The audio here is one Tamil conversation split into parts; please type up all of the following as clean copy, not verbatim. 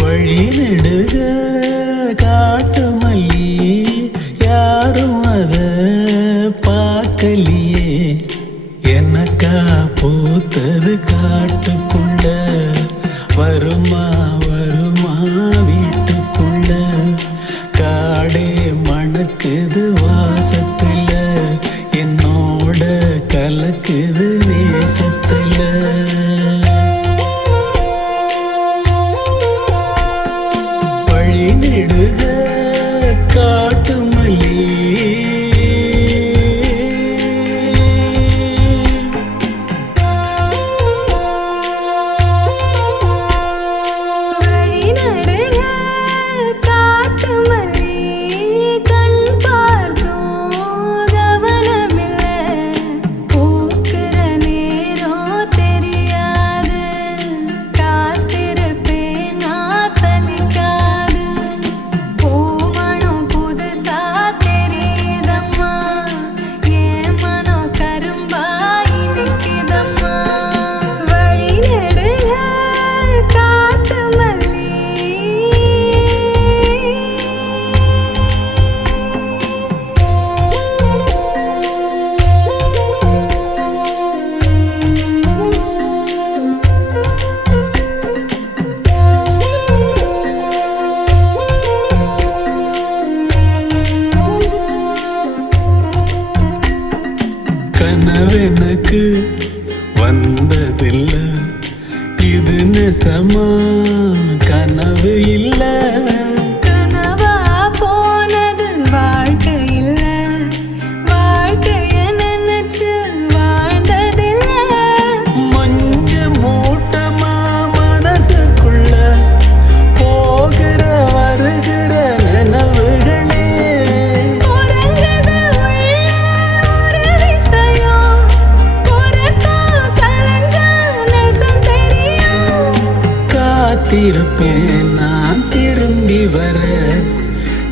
வழிநெடுக காட்டு மல்லி யாரும் அத பார்க்கலையே, எனக்கா பூத்தது காட்டுக்குள்ள, வருமா வருமா வீட்டுக்குள்ள, காடே மணக்குது வாசத்துல, என்னோட கலக்குது நேசத்துல. வழிநெடுக காட்டு மல்லி கனவெனக்கு வந்ததில்ல, இது நெசமா கனவு இல்ல. கனவா போனது வாழ்க்கை இல்ல, வாழ்க்கைய நினைச்சு வாழ்ந்ததில்ல. மஞ்ச மூட்டமா மனசுக்குள்ள போகிற வருகிற நினைவுகளே, உறங்குது உள்ள ஒரு விஷயம், உறக்கம் கலைஞ்சா நெசம் தெரியும். காத்திருப்பேன் நான் திரும்பி வர,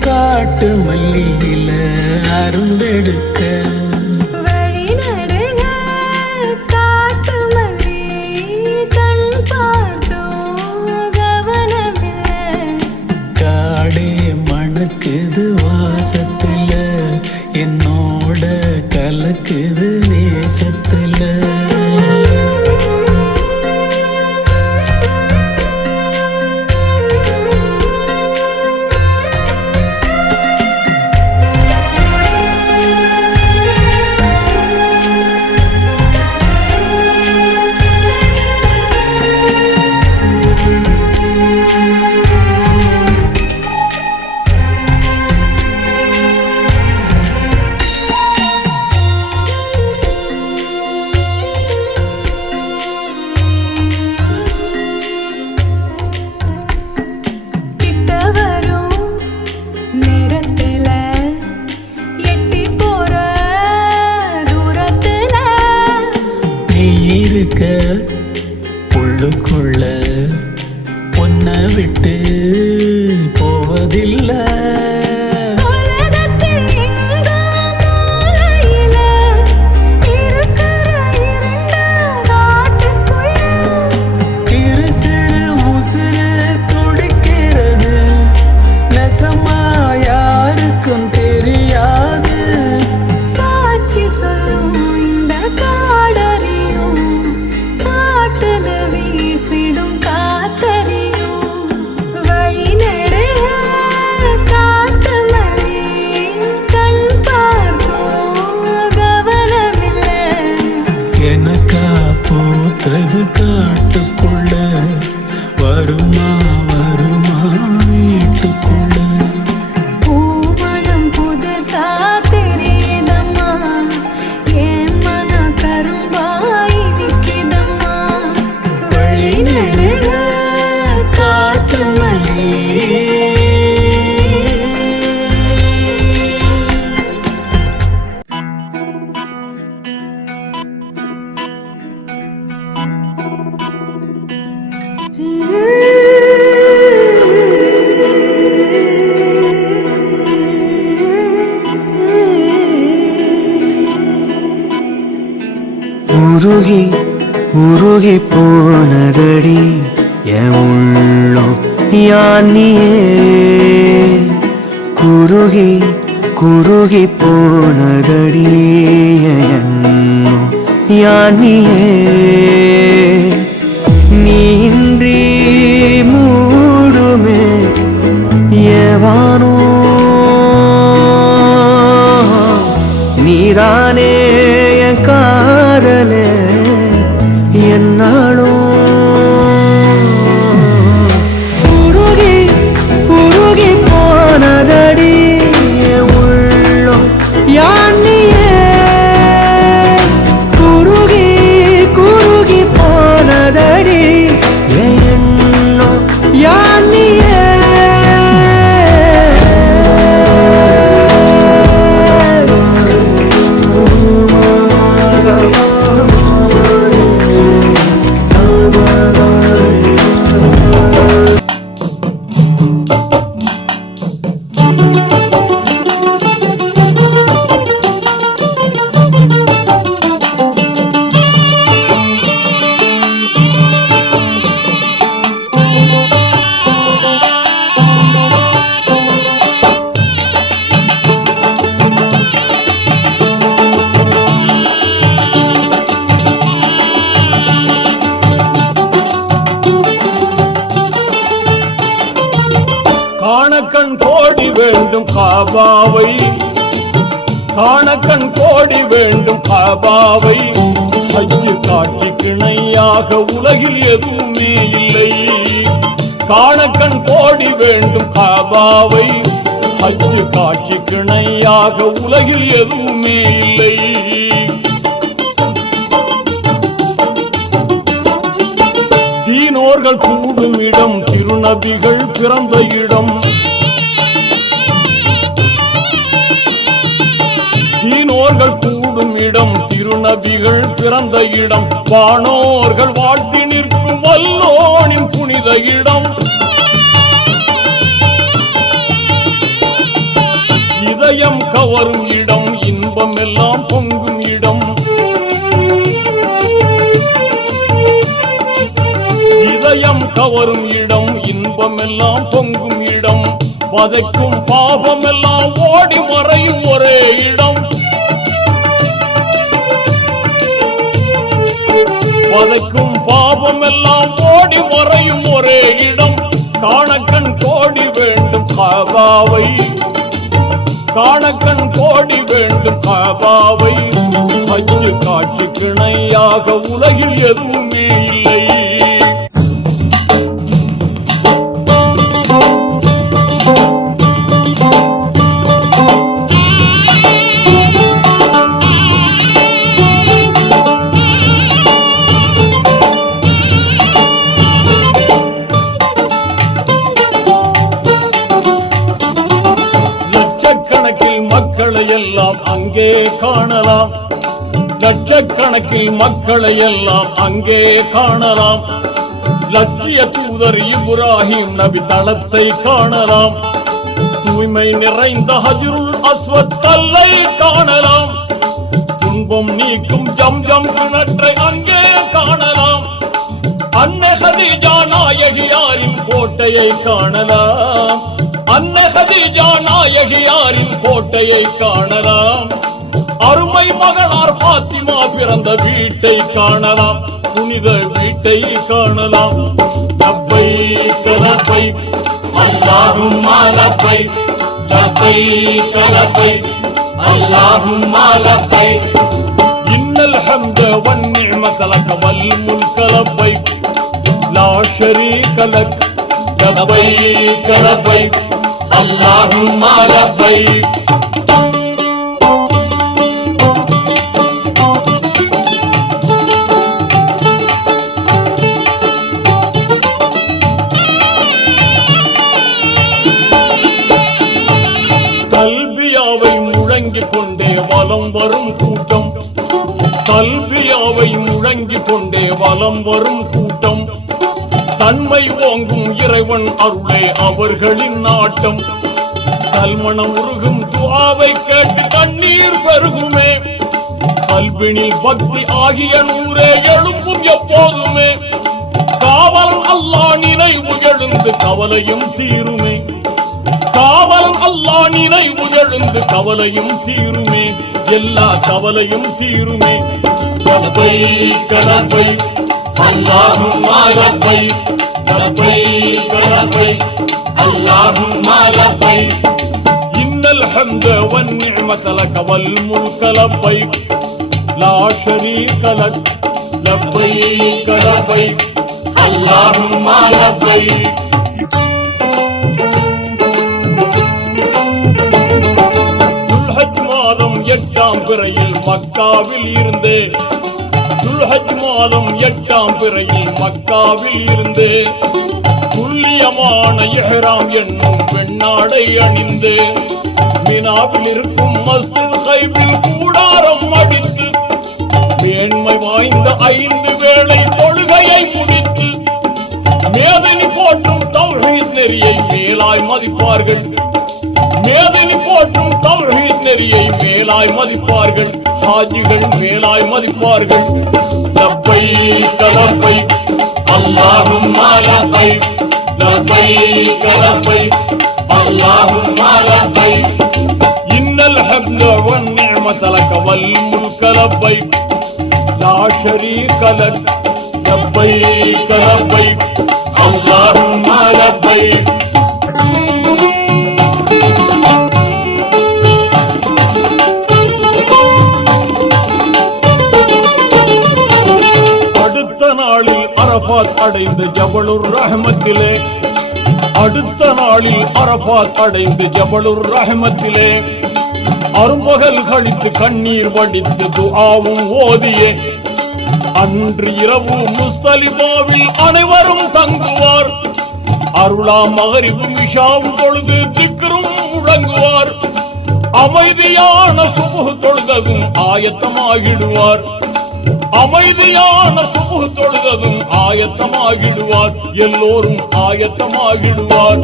காட்டு மல்லியில அரும்பெடுக்க. வழிநெடுக காட்டு மல்லி கண் பார்த்தோம் கவனமில்ல, காடே மணக்குது வாசத்துல, என்னோட கலக்குது நேசத்துல. கிட்ட வரும் நேரத்துல எட்டி போற தூரத்துல, நீ இருக்க உள்ளுக்குள்ள பொன்ன விட்டு போவதில்ல. உலகத்தில் எங்கோ மூலையில இருக்கிற இருண்ட காட்டுக்குள்ள, பூத்தது காட்டுக்குள்ள, வருமா வருமா வீட்டுக்குள்ள. பூமணம் புதுசா தெரியுதம்மா, என் மன கரும்பாய் நிக்குதம்மா. வழி நடுக காட்டு மல்லி, உருகி உருகி போனதடி என் உள்ளம் யானியே, குருகி குருகி போனதடி என் எண்ணம் யானியே. நீன்றி மூடுமே ஏவானோ, நீதானே என் காதலே என்னாலும். உருகி உருகி போனதடி என் உள்ளம் யானியே, குருகி குருகி போனதடி என் எண்ணம் யானியே. காணக்கண் கோடி வேண்டும் காபாவை, காணக்கண் கோடி வேண்டும் காபாவை. அச்சு காட்சி கிணையாக உலகில் எதுவுமே இல்லை. காணக்கண் கோடி வேண்டும் காபாவை, அச்சு காட்சி கிணையாக உலகில் எதுவுமே இல்லை. தீனோர்கள் கூடும் இடம், திருநபிகள் பிறந்த இடம். தீனோர்கள் கூடும் இடம், திருநபிகள் பிறந்த இடம். வானோர்கள் வாழ்த்தி நிற்கும் வல்லோனின் புனித இடம். இதயம் கவரும் இடம், இன்பம் எல்லாம் பொங்கும் இடம். இதயம் கவரும் இடம், இன்பம் எல்லாம் பொங்கும் இடம். வதைக்கும் பாவம் எல்லாம் ஓடி மறையும் ஒரே இடம். வதைக்கும் பாவம் எல்லாம் ஓடி மறையும் ஒரே இடம். காணக்கண் கோடி வேண்டும் காபாவை, காணக்கண் கோடி வேண்டும் காபாவை. அச்சு காட்சி கிணையாக உலகில் எதுவுமே இல்லை. மக்களை எல்லாம் அங்கே காணலாம், லட்சக்கணக்கில் மக்களை எல்லாம் அங்கே காணலாம். லட்சிய தூதர் இப்ராஹிம் நபி தளத்தை காணலாம். தூய்மை நிறைந்த ஹஜ்ருல் அஸ்வத் கல்லை காணலாம். துன்பம் நீக்கும் ஜம்ஜம் கிணற்றை அங்கே காணலாம். அன்னை ஹதீஜா நாயகியாரின் கோட்டையை காணலாம். அன்னை ஹதீஜா நாயகியாரின் கோட்டையை காணலாம். அருமை மகளார் பாத்திமா பிறந்த வீட்டை காணலாம். புனித வீட்டை காணலாம். லப்பைக் லப்பைக் அல்லாஹும்ம லப்பைக், லப்பைக் லப்பைக் அல்லாஹும்ம லப்பைக். இன்னல் ஹம்த வன் நிஅமத والنعمة لك والملك لبيك لا شريك لك لبيك لبيك اللهم لبيك. கல்வியாவை முழங்கிக் கொண்டே வலம் வரும் கூட்டம், கல்வியாவை முழங்கிக் கொண்டே வலம் வரும் கூட்டம், தன்மை ஓங்கும் இறைவன் அருளே அவர்களின் நாட்டம். கல்மணம் உருகும் துஆவை கேட்டு கண்ணீர் பெருகுமே, கல்வினில் பக்தி ஆகிய நூறே எழும்பும் எப்போதுமே. காவலன் அல்லாஹ் நினைவு எழுந்து கவலையும் தீருமே, காவலன் அல்லாஹ் நினைவு எழுந்து கவலையும் தீருமே, எல்லா கவலையும் தீருமே. லப்பைக் லப்பைக் அல்லாஹும்ம லப்பைக் லப்பைக் லப்பைக் அல்லாஹும்ம லப்பைக் இன்னல் ஹம்த வன் நிஅமத லக வல் முல்க லப்பைக் லா ஷரீக லக் லப்பைக் லப்பைக் அல்லாஹும்ம லப்பைக். துல்ஹஜ் மாதம் 8ஆம் பிறையில் மக்காவில் இருந்தே, துல்ஹஜ் மாதம் 8ஆம் பிறையில் மக்காவில் இருந்தே, துல்லியமான இஹ்ராம் என்னும் வெண்ணாடை அணிந்து மினாவில் இருக்கும் மஸ்ஜித் கைபில் கூடாரம் அடித்து மேன்மை வாய்ந்த 5 வேளை தொழுகையை முடித்து மேதினி போற்றும் தௌஹீத் நெறியை மேலாய் மதிப்பார்கள், மேதினி போற்றும் தௌஹீத் நெறியை மேலாய் மதிப்பார்கள், ஹாஜிகள் மேலாய் மதிப்பார்கள். லப்பைக் லப்பைக் அல்லாஹும்ம லப்பைக் லப்பைக் லப்பைக் அல்லாஹும்ம லப்பைக் இன்னல் ஹம்த வன் நிஅமத லக வல் முல்க லப்பைக் லா ஷரீக லக் லப்பைக் லப்பைக் அல்லாஹும்ம லப்பைக். அடுத்த நாளில் அரபாத் அடைந்து ஜபலுர் ரஹ்மத்திலே, அடுத்த நாளில் அரபாத் அடைந்து ஜபலுர் ரஹ்மத்திலே அரும்பகல் கழித்து கண்ணீர் வடித்து துஆவும் ஓதியே அன்று இரவு முஸ்தலிஃபாவில் அனைவரும் தங்குவார். அருளா மகரிபும் இஷாவும் தொழுது திக்ரும் முழங்குவார். அமைதியான சுபுஹ் தொழுததும் ஆயத்தமாகிடுவார், அமைதியான சுபுஹ் தொழுததும் ஆயத்தமாகிடுவார், எல்லோரும் ஆயத்தமாகிடுவார்.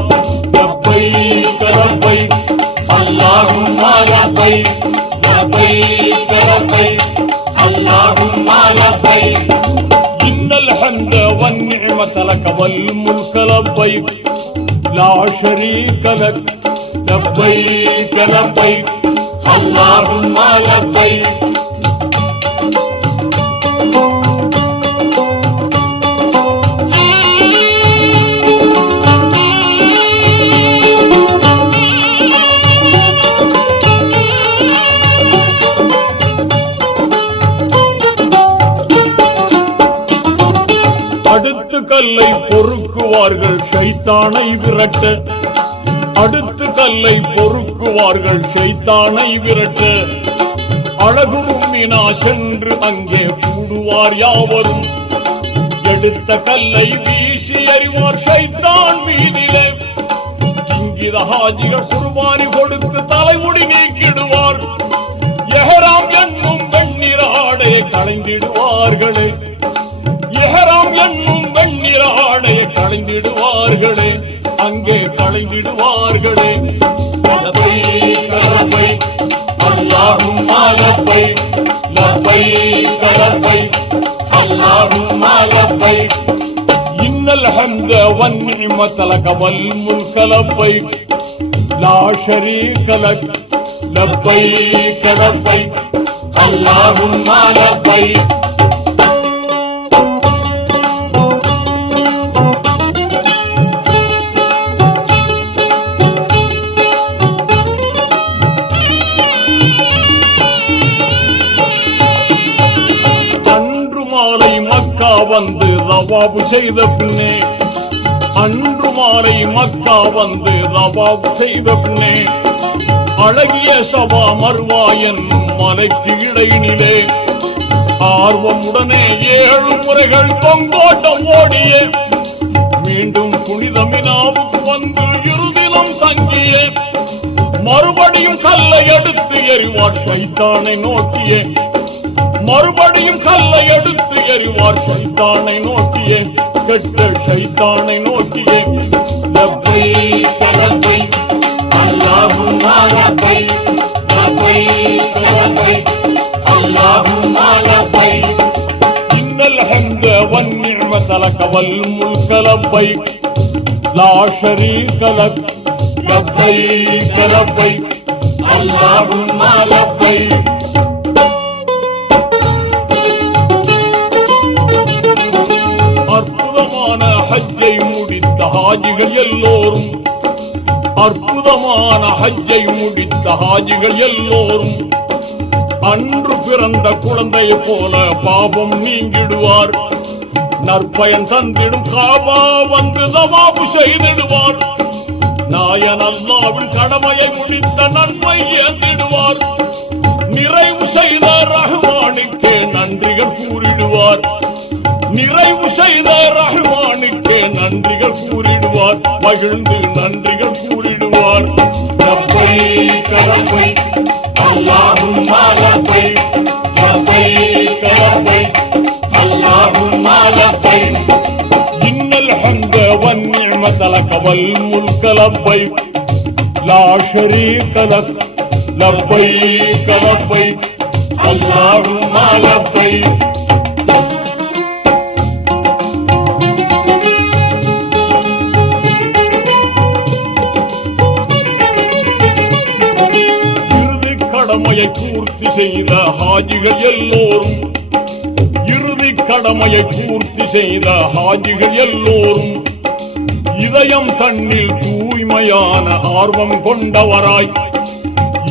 லப்பைக் லப்பைக் அல்லாஹும்ம லப்பைக் லப்பைக் லப்பைக் அல்லாஹும்ம லப்பைக் இன்னல் ஹம்த வன் நிஅமத லக வல் முல்க லப்பைக் லா ஷரீக லக் லப்பைக் லப்பைக் அல்லாஹும்ம லப்பைக். அடுத்து கல்லை பொறுக்குவார்கள் ஷைத்தானை விரட்ட, அடுத்து கல்லை பொறுக்குவார்கள் ஷைத்தானை விரட்ட, அழகும் மினா சென்று அங்கே கூடுவார் யாவரும், எடுத்த கல்லை வீசி எறிவார் ஷைத்தான் மீதிலே, இங்கித ஹாஜிகள் குர்பானி கொடுத்து தலைமுடி நீக்கிடுவார், இஹ்ராம் என்னும் வெண்ணிற ஆடையை களைந்திடுவார்களே, இஹ்ராம் என்னும் வெண்ணிற ஆடையை களைந்திடுவார்களே, அங்கே களைந்திடுவார்களே. லப்பைக் லப்பைக் அல்லாஹும்ம லப்பைக் லப்பைக் லப்பைக் அல்லாஹும்ம லப்பைக் இன்னல் ஹம்த வன் நிஅமத லக வல் முல்க லப்பைக் லா ஷரீக லக் லப்பைக் லப்பைக் அல்லாஹும்ம லப்பைக். மாலை மக்கா வந்து தவாபு செய்த பின்னே அன்று மாலை மக்கா வந்து தவாபு செய்த பின்னே அழகிய சபா மர்வா என்னும் மலைக்கு இடையினிலே ஆர்வமுடனே 7 முறைகள் தொங்கோட்டம் ஓடியே மீண்டும் புனித மினாவுக்கு வந்து இருதினம் தங்கியே மறுபடியும் கல்லை எடுத்து எறிவார் சைத்தானை நோக்கியே மறுபடியும் கல்லை எடுத்து எறிவார் சைத்தானை நோக்கியே கெட்ட சைத்தானை நோக்கியே லப்பைக் லப்பைக் அல்லாஹும்ம லப்பைக் லப்பைக் லப்பைக் அல்லாஹும்ம லப்பைக் இன்னல் ஹம்த வன் நிஅமத லக வல் முல்க லப்பைக் லா ஷரீக லக் லப்பைக் லப்பைக் அல்லாஹும்ம லப்பைக் அற்புதமான ஹஜ்ஜை முடித்த ஹாஜிகள் எல்லோரும் அற்புதமான ஹஜ்ஜை முடித்த ஹாஜிகள் எல்லோரும் அன்று பிறந்த குழந்தையை போல பாபம் நீங்கிடுவார் நற்பயன் தந்திடும் காபா வந்து தவாபு செய்திடுவார் நாயன் அல்லாவின் கடமையை முடித்த நன்மை ஏந்திடுவார் நிறைவு செய்த ரஹ்மானுக்கு நன்றிகள் கூறிடுவார் நிறைவு செய்த ரஹ்மானுக்கு நன்றிகள் கூறிடுவார் மகிழ்ந்து நன்றிகள் கூறிடுவார் லப்பைக் லப்பைக் அல்லாஹும்ம லப்பைக் லப்பைக் லப்பைக் அல்லாஹும்ம லப்பைக் இன்னல் ஹம்த வன் நிஅமத லக வல் முல்க லப்பைக் லா ஷரீக லக் லப்பைக் லப்பைக் அல்லாஹும்ம லப்பைக் கடமையை பூர்த்தி செய்த ஹாஜிகள் எல்லோரும் இறுதி கடமையை பூர்த்தி செய்த ஹாஜிகள் எல்லோரும் இதயம் தன்னில் தூய்மையான ஆர்வம் கொண்டவராய்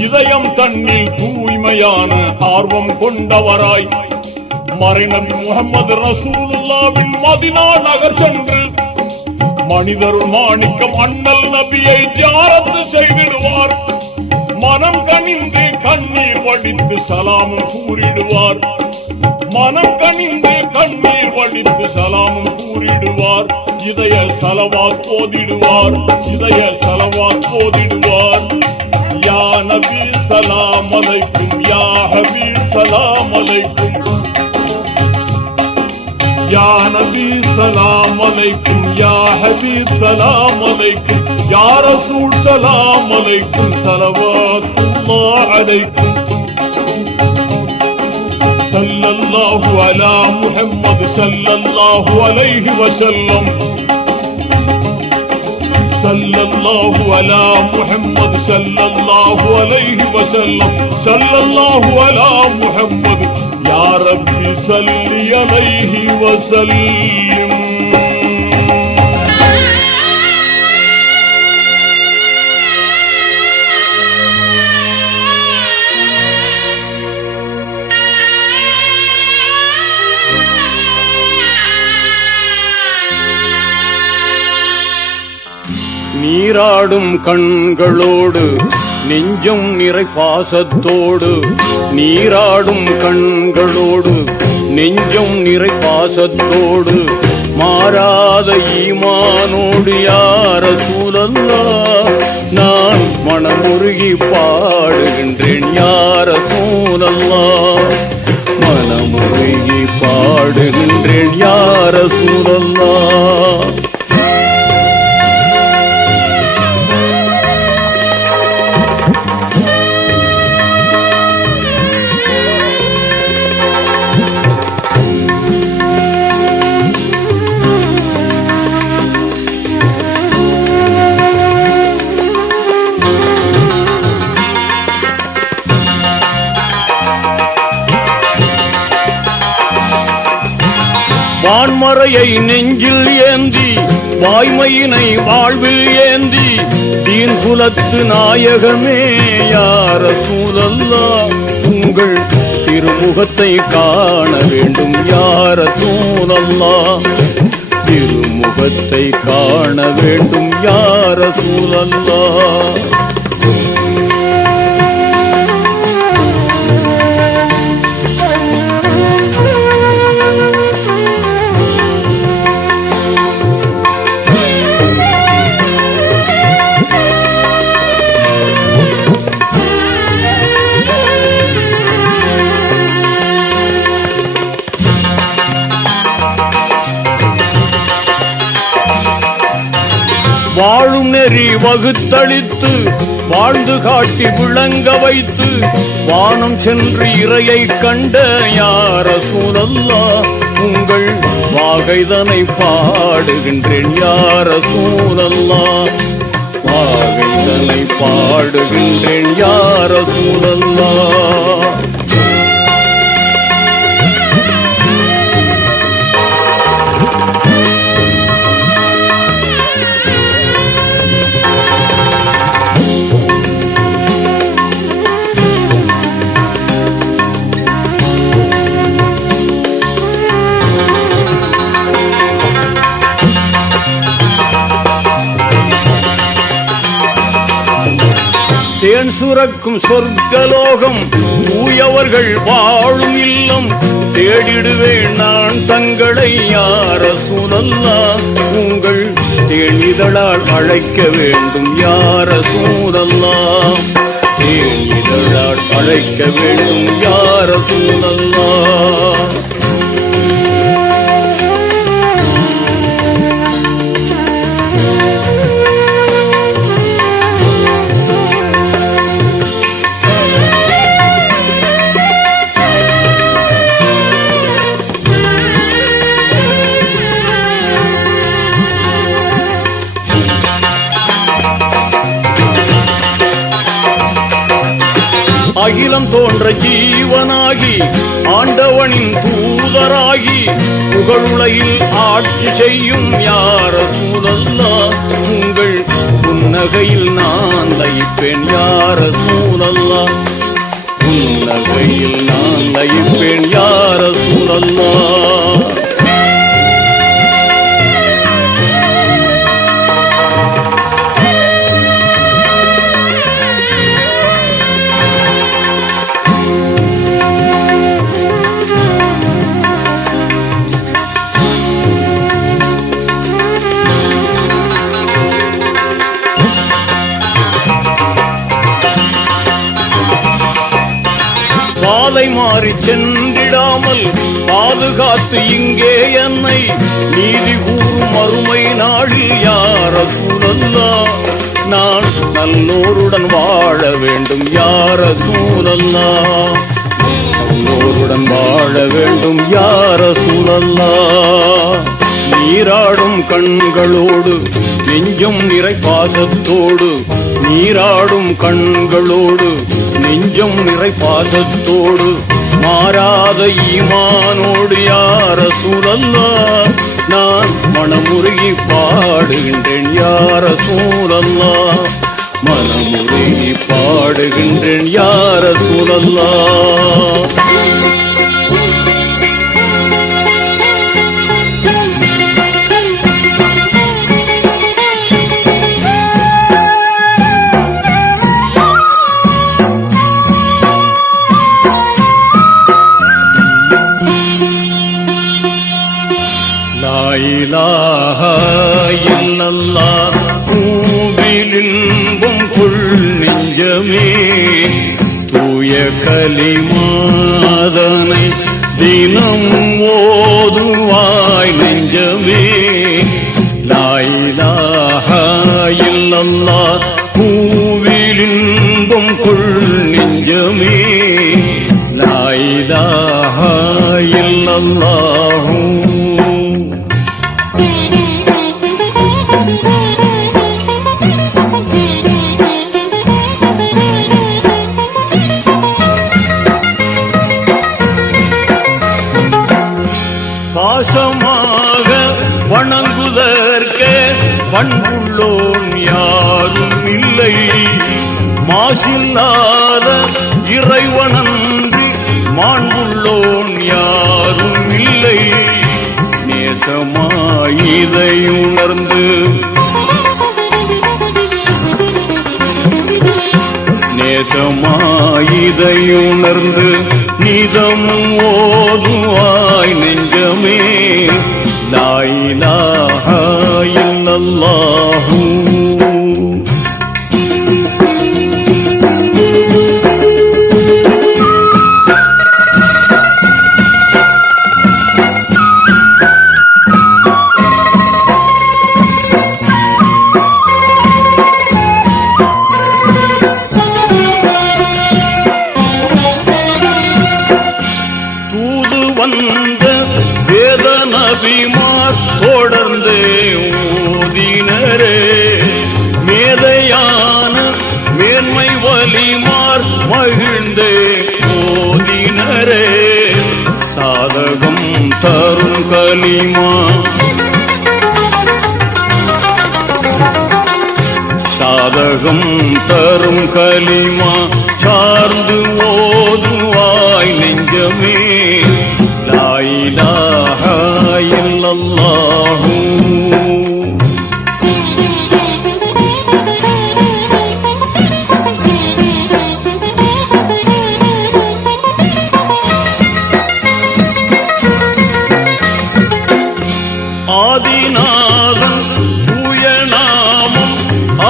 இதயம் தன்னில் தூய்மையான ஆர்வம் கொண்டவராய் மறைநபி முஹம்மது ரசூலுல்லாஹ்வின் மதீனா நகர் சென்று மனிதருள் மாணிக்கம் அண்ணல் நபியை ஜியாரத் செய்திடுவார் மனம் கனிந்து கண்ணீர் வடித்து சலாமும் கூறிடுவார் மனம் கனிந்து கண்ணீர் வடித்து சலாமும் கூறிடுவார் இதய சலவாத் போதிடுவார் இதய சலவாத் போதிடுவார் யா நபி சலாம் அலைக்கும் யா ஹபீப் சலாம் அலைக்கும் யா நபி சலாம் அலைக்கும் யா ஹபீப் சலாம் அலைக்கும் யா ரசூல் சலாம் அலைக்கும் ஸலவாத்துல்லாஹ் அலைக்கும் ஸல்லல்லாஹு அலா முஹம்மத் ஸல்லல்லாஹு அலைஹி வஸல்லம் ஸல்லல்லாஹு அலா முஹம்மத் ஸல்லல்லாஹு அலைஹி வஸல்லம் ஸல்லல்லாஹு அலா முஹம்மத் யா ரப்பி ஸல்லி அலைஹி வஸல்லிம். நீராடும் கண்களோடு நெஞ்சம் நிறை பாசத்தோடு நீராடும் கண்களோடு நெஞ்சம் நிறை பாசத்தோடு மாறாத ஈமானோடு யா ரசூலல்லாஹ் நான் மனமுருகி பாடுகின்றேன் யா ரசூலல்லாஹ் மனமுருகி பாடுகின்றேன் யா ரசூலல்லாஹ். வான்மறையை நெஞ்சில் ஏந்தி வாய்மையினை வாழ்வில் ஏந்தி தீன் குலத்து நாயகமே யா ரசூலல்லாஹ் உங்கள் திருமுகத்தை காண வேண்டும் யா ரசூலல்லாஹ் திருமுகத்தை காண வேண்டும் யா ரசூலல்லாஹ் வாழும் நெறி வகுத்தளித்து வாழ்ந்து காட்டி விளங்க வைத்து வானம் சென்று இறையை கண்ட யா ரசூலல்லாஹ் உங்கள் வாகைதனை பாடுகின்றேன் யா ரசூலல்லாஹ் வாகைதனை பாடுகின்றேன் யா ரசூலல்லாஹ் தேன் சுரக்கும் சொர்க்கலோகம் தூயவர்கள் வாழும் இல்லம் தேடிடுவேன் நான் தங்களை யா ரசூலல்லாஹ் உங்கள் தேனிதழால் அழைக்க வேண்டும் யா ரசூலல்லாஹ் தேனிதழால் அழைக்க வேண்டும் யா ரசூலல்லாஹ் அகிலம் தோன்ற ஜீவனாகி ஆண்டவனின் தூதராகி புகழுலகில் ஆட்சி செய்யும் யா ரசூலல்லாஹ் உங்கள் புன்னகையில் நான் லயிப்பேன் யா ரசூலல்லாஹ் புன்னகையில் நான் லயிப்பேன் யா ரசூலல்லாஹ் பாதை மாறி சென்றிடாமல் பாதுகாத்து இங்கே என்னை நீதி கூறும் மறுமை நாளில் யா ரசூலல்லாஹ் நான் நல்லோருடன் வாழ வேண்டும் யா ரசூலல்லாஹ் நல்லோருடன் வாழ வேண்டும் யா ரசூலல்லாஹ் நீராடும் கண்களோடு நெஞ்சம் நிறை பாசத்தோடு நீராடும் கண்களோடு நெஞ்சம் நிறை பாசத்தோடு மாறாத ஈமானோடு யா ரசூலல்லாஹ் நான் மனமுருகி பாடுகின்றேன் யா ரசூலல்லாஹ் மனமுருகி பாடுகின்றேன் யா ரசூலல்லாஹ் இலாஹ இல்லல்லாஹ் பூவிலின்பம் கொள் நெஞ்சமே தூய கலிமாதனை தினம் ஓதுவாய் நெஞ்சமே லா இலாஹ இல்லல்லாஹ் பூவிலின்பம் கொள் நெஞ்சமே லா இலாஹ இல்லல்லாஹ் பாசமாக வணங்குதற்கே பண்புள்ளோன் யாரும் இல்லை மாசில்லாத இறைவனன்றி மான் போன்றோன் யாரும் இல்லை. நேசமாயிதை உணர்ந்து நேசமாயிதை உணர்ந்து நிதமும் ஓதுவாய் நெஞ்சமே. லா இலாஹா இல்லல்லாஹு. வந்த வேத நபிமார் தொடர்ந்து ஓதினரே. மேதையான மேன்மை வலிமார் மகிழ்ந்து ஓதினரே. சாதகம் தரும் கலிமா சாதகம் தரும் கலிமா சார்ந்து ஓதுவாய் நெஞ்சமே. லா இலாஹா இல்லல்லாஹு. ஆதிநாதன் தூய நாமம்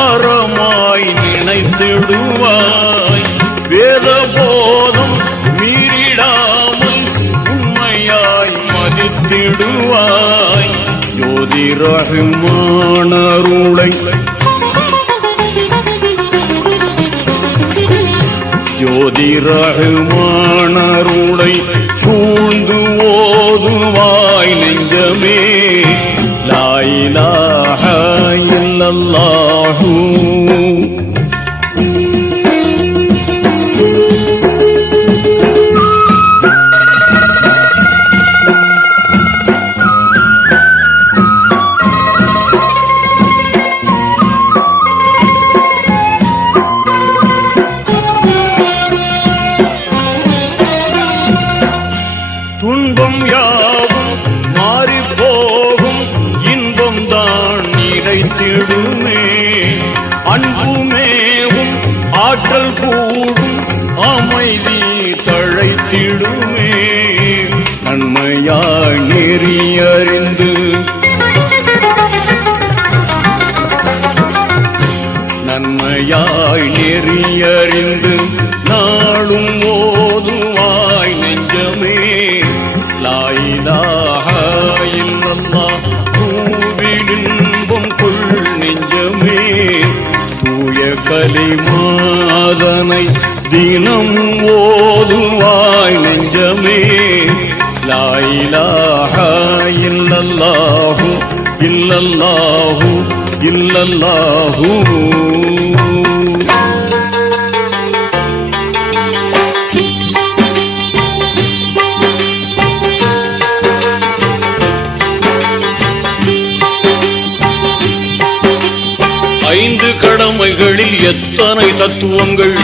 அறமாய் நினைத்திடுவாய். வேத போதம் மீறிடாமல் உண்மையாய் மதித்திடுவாய். ஜோதி ரஹ்மானருளை ஜோதி ரஹ்மானருளை சூழ்ந்து ஓதுவாய் நெஞ்சமே. லா இலாஹா இல்லல்லாஹு. துன்பம் யாவும் மாறி போகும், இன்பம் தான் நிறைத்திடுமே. அன்புமேவும் ஆற்றல் கூடும், அமைதி தழைத்திடுமே. நன்மையாய் நெறியறிந்து நன்மையாய் நெறியறிந்து நாளும் ஓதுவாய் நெஞ்சமே. லா இலாஹா இல்லல்லாஹ். பூவிலின்பம் கொள் நெஞ்சமே. தூய கலிமாதனை தினம் ஓதுவாய் நெஞ்சமே. லா இலாஹா இல்லல்லாஹு இல்லல்லாஹு இல்லல்லாஹு. ஐந்து கடமைகளில் எத்தனை தத்துவங்கள்,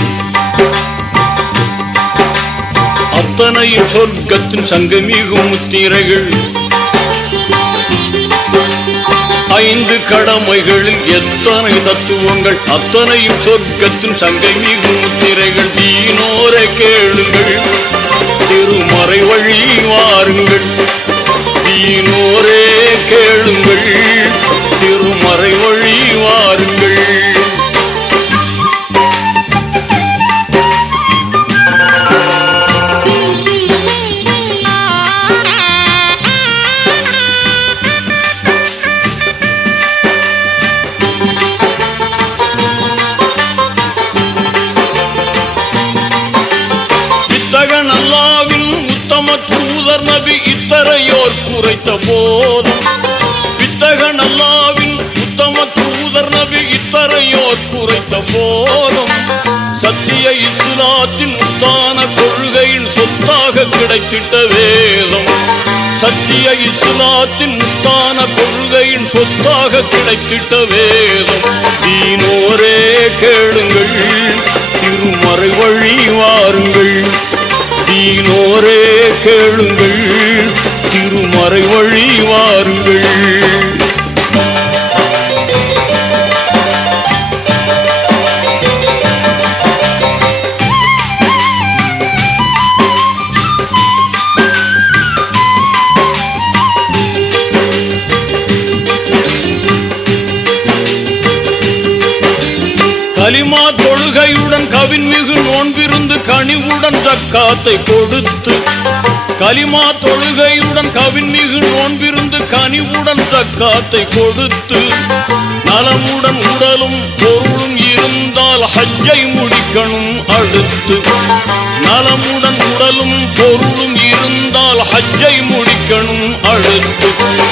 அத்தனையும் சொர்க்கத்தின் சங்கமிகும் முத்திரைகள். ஐந்து கடமைகளில் எத்தனை தத்துவங்கள், அத்தனையும் சொர்க்கத்தின் சங்கமிகும் முத்திரைகள். தீனோரை கேளுங்கள், திருமறை வழி வாருங்கள். தீனோரே கேளுங்கள், திருமறை வழி வாருங்கள். வித்தகன் அல்லாவின் உத்தம தூதர் நபி இத்தரையோர் குறைத்த போதும். வித்தகன் அல்லாவின் உத்தம தூதர் நபி இத்தரையோர் குறைத்த போதும். சத்திய இஸ்லாத்தின் உத்தான கொள்கையின் சொத்தாக கிடைத்திட்ட வேதம். சத்திய இஸ்லாத்தின் உத்தான கொள்கையின் சொத்தாக கிடைத்திட்ட வேதம். தீனோரே கேளுங்கள், திருமறை வழி வாருங்கள். தீனோரே கேளுங்கள், திருமறை வழி வாருங்கள். கலிமா தொழுகையுடன் கவின்மிகு நோன்பிருந்து கனிவுடன் ஜக்காத்தை கொடுத்து, கலிமா தொழுகையுடன் கவின்மிகு நோன்பிருந்து கனிவுடன் ஜக்காத்தை கொடுத்து, நலமுடன் உடலும் பொருளும் இருந்தால் ஹஜ்ஜை முடிக்கணும் அடுத்து. நலமுடன் உடலும் பொருளும் இருந்தால் ஹஜ்ஜை முடிக்கணும் அடுத்து.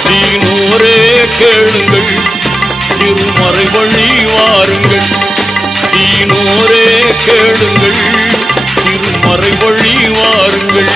தீனோரே கேளுங்கள், திருமறை வழி வாருங்கள். தீனோரே கேளுங்கள், திருமறை வழி வாருங்கள்.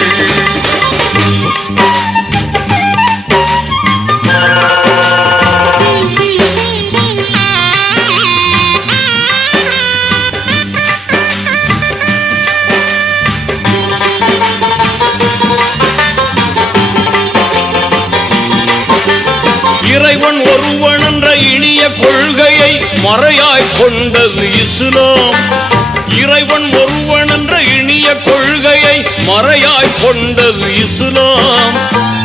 இறைவன் ஒருவன் என்ற இனிய கொள்கையை மறையாய் கொண்டது இஸ்லாம். இறைவன் ஒருவன் என்ற இனிய கொள்கையை மறையாய் கொண்டது இஸ்லாம்.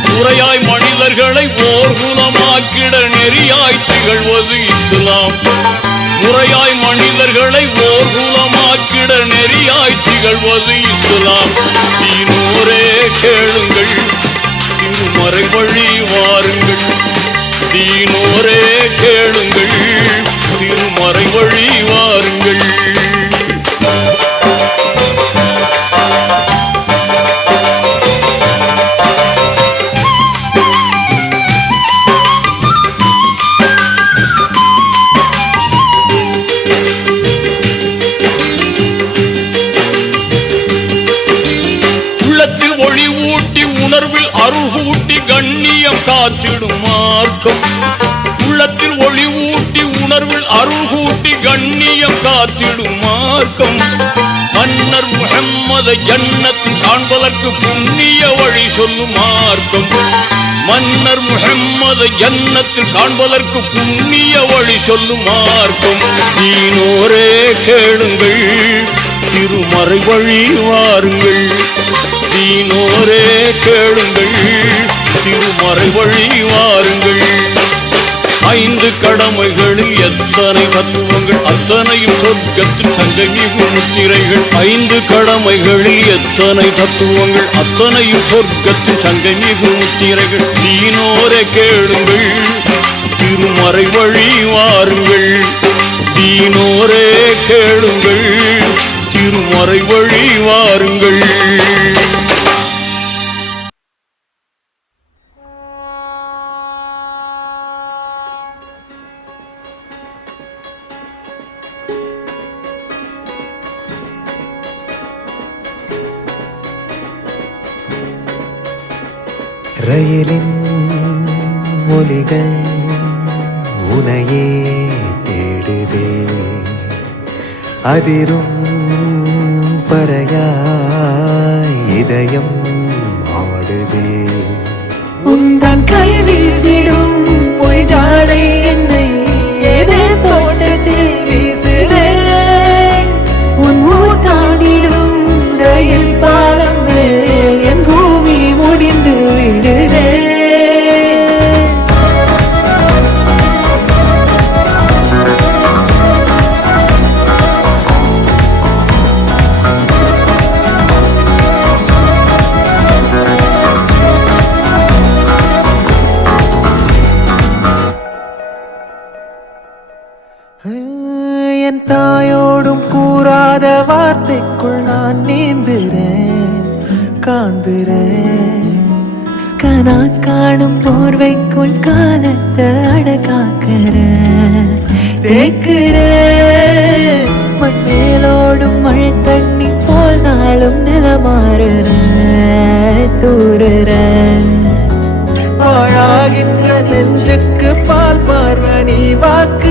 முறையாய் மனிதர்களை ஓர்குலமாக்கிட நெறியாய் திகழ்வது இஸ்லாம். முறையாய் மனிதர்களை ஓர்குலமாக்கிட நெறியாய் திகழ்வது இஸ்லாம். தீனோரே கேளுங்கள், திருமறை வழி வாருங்கள். தீனோரே கேளுங்கள், திருமறை வழி வாருங்கள். உள்ளத்தில் ஒளி ஊட்டி உணர்வில் அருள் ஊட்டி கண்ணியம் காத்திடும் மார்க்கம். உள்ளத்தில் ஒளி ஊட்டி உணர்வில் அருள் கூட்டி கண்ணியம் காத்திடும் மார்க்கம். மன்னர் முஹம்மதை ஜன்னத்தில் காண்பதற்கு புண்ணிய வழி சொல்லும் மார்க்கம். மன்னர் முஹம்மதை ஜன்னத்தில் காண்பதற்கு புண்ணிய வழி சொல்லும் மார்க்கம். தீனோரே கேளுங்கள், திருமறை வழி வாருங்கள். தீனோரே கேளுங்கள், திருமறை வழி வாருங்கள். 5 கடமைகளில் எத்தனை தத்துவங்கள், அத்தனையும் சொர்க்கத்தின் சங்கமிகு முத்திரைகள். 5 கடமைகளில் எத்தனை தத்துவங்கள், அத்தனையும் சொர்க்கத்தின் சங்கமிகு முத்திரைகள். தீனோரே கேளுங்கள், திருமறை வழி வாருங்கள். தீனோரே கேளுங்கள், திருமறை வழி வாருங்கள். ரயிலின் ஒலிகள் உனையே தேடுதே, அதிரும் பறையாய் இதயம் ஆடுதே. உந்தன் கை வீசிடும் பொய் ஜாடை என்னை ஏதே தோட்டத்தில் வீசுதே. உன் ஊர் தாண்டிடும் ரயில் பாலம் மேல் என் பூமி முடிந்து விடுதே. என் தாயோடும் கூறாத வார்த்தைக்குள் நான் நீந்துறேன், காந்துறேன். கனா காணும் போர்வைக்குள் காலத்தை அடகாக்கிற தேக்குற. மண்மேலோடும் மழை தண்ணி போல் நாளும் நிலமாறுற தூறுற. பாழாகின்ற நெஞ்சுக்கு பால் பார்வனி வாக்கு